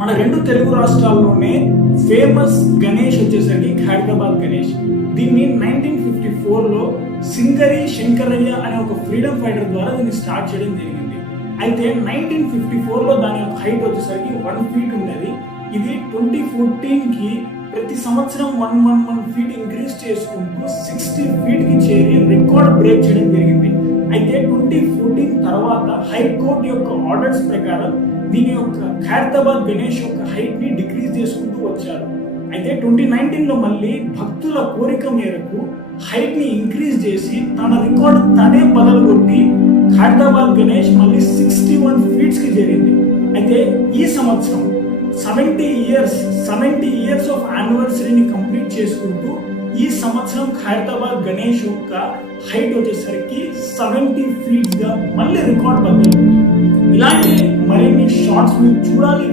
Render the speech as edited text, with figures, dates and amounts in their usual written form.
మన రెండు తెలుగు రాష్ట్రాల్లోనే ఫేమస్ గణేష్ వచ్చేసరికి ఖైరతాబాద్ గణేష్. దీన్ని 1954లో సింగరి శంకరయ్య అనే ఒక ఫ్రీడమ్ ఫైటర్ ద్వారా దీన్ని స్టార్ట్ చేయడం జరిగింది. అయితే 1954లో దాని యొక్క హైట్ వచ్చేసరికి 1 feet ఉండేది. ఇది 2014కి ప్రతి సంవత్సరం 1 feet ఇంక్రీజ్ చేసుకుంటూ 60 feet కి చేరి రికార్డ్ బ్రేక్ చేయడం జరిగింది. అయితే 2014 తర్వాత హైకోర్టు యొక్క ఆర్డర్స్ ప్రకారం దీని యొక్క ఖైరతాబాద్ గణేష్ యొక్క హైట్ ని డిక్రీజ్ చేసుకుంటూ వచ్చారు. అయితే 2019లో మళ్ళీ భక్తుల కోరిక మేరకు హైట్ ని ఇంక్రీజ్ చేసి తన రికార్డు తనే బదలుగొట్టి ఖైరతాబాద్ గణేష్ మళ్ళీ 61 feet కి చేరింది. అయితే ఈ సంవత్సరం 70 years ఆఫ్ యానివర్సరీని కంప్లీట్ చేసుకుంటూ ఈ సంవత్సరం ఖైరతాబాద్ గణేష్ యొక్క హైట్ వచ్చేసరికి 70 feet గా మళ్ళీ రికార్డ్ బద్దలు. ఇలాంటి మరిన్ని షార్ట్స్ మీరు చూడాలి,